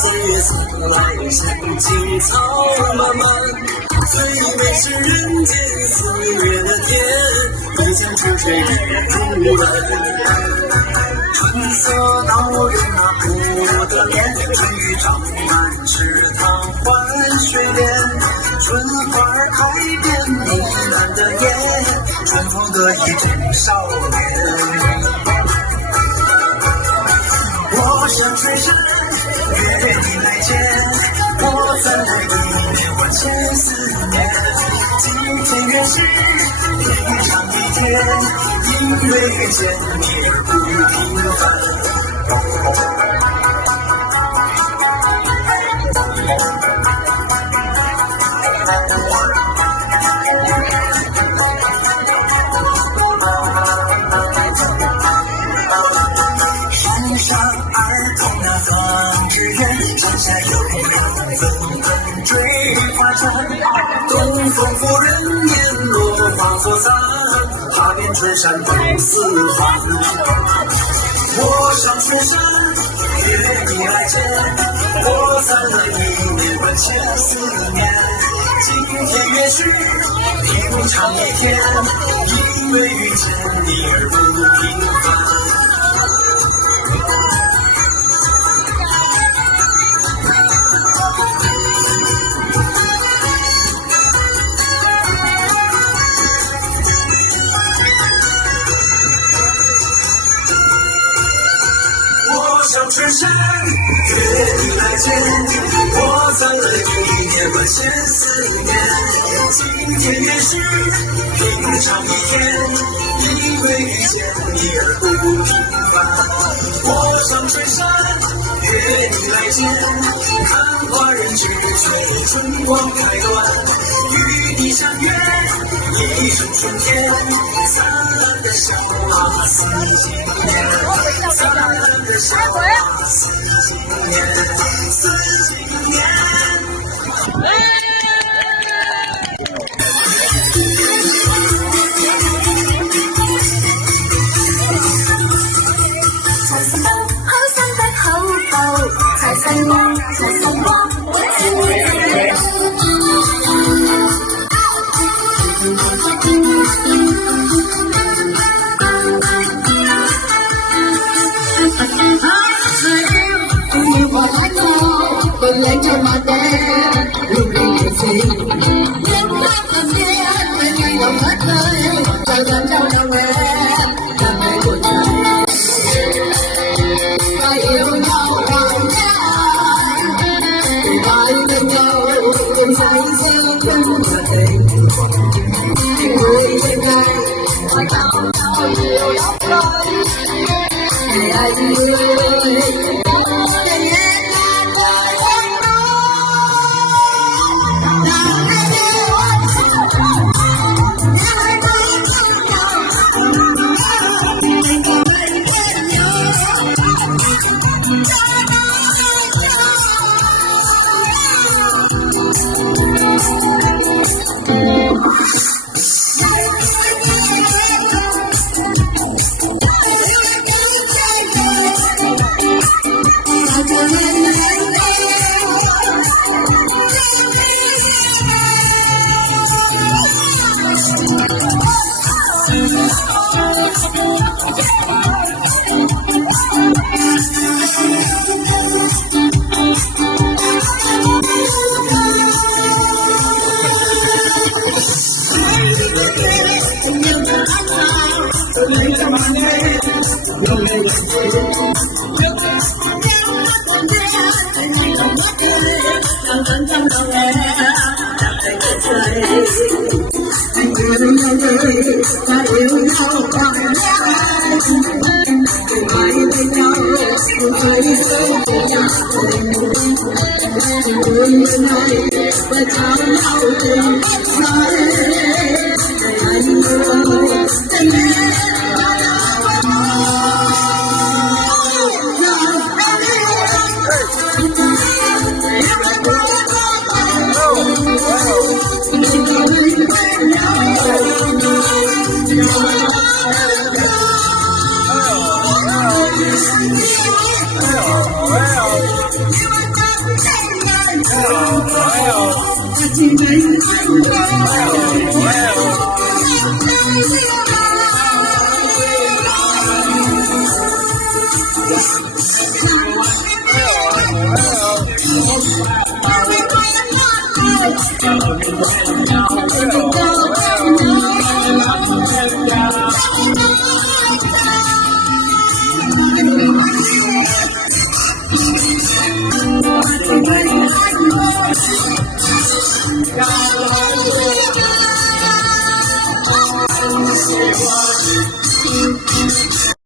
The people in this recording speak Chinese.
岁月从来深情草漫漫，最美是人间四月的天，一江春水日如蓝。春色闹人那不得莲，春雨长满池塘换水莲。春花开遍呢喃的夜，春风得意真少年。我想水山月你来见，我在那里面万千思念。今天原是一场一天，因为遇见你而不平凡。山上儿童那放纸鸢，山下有羊纷纷追花船。东风拂人面，落花佛散，踏遍春山不似寒。我上雪山约你来见，我在那一年万千思念。今天也许一场一天，因为遇见你而不平凡。上春山约你来见，我在那一年万千思念。今天也是平常一天，因为遇见你而不平凡。我上春山约你来见，看花人去吹春光开端，与你相约一春春天，灿烂的笑啊似今年，灿烂的笑啊似今年，似今年。财神到，好心得好報，財神旺，財神旺，我知你。Hãy subscribe cho kênh Ghiền Mì Gõ để không bỏ lỡ những Wow.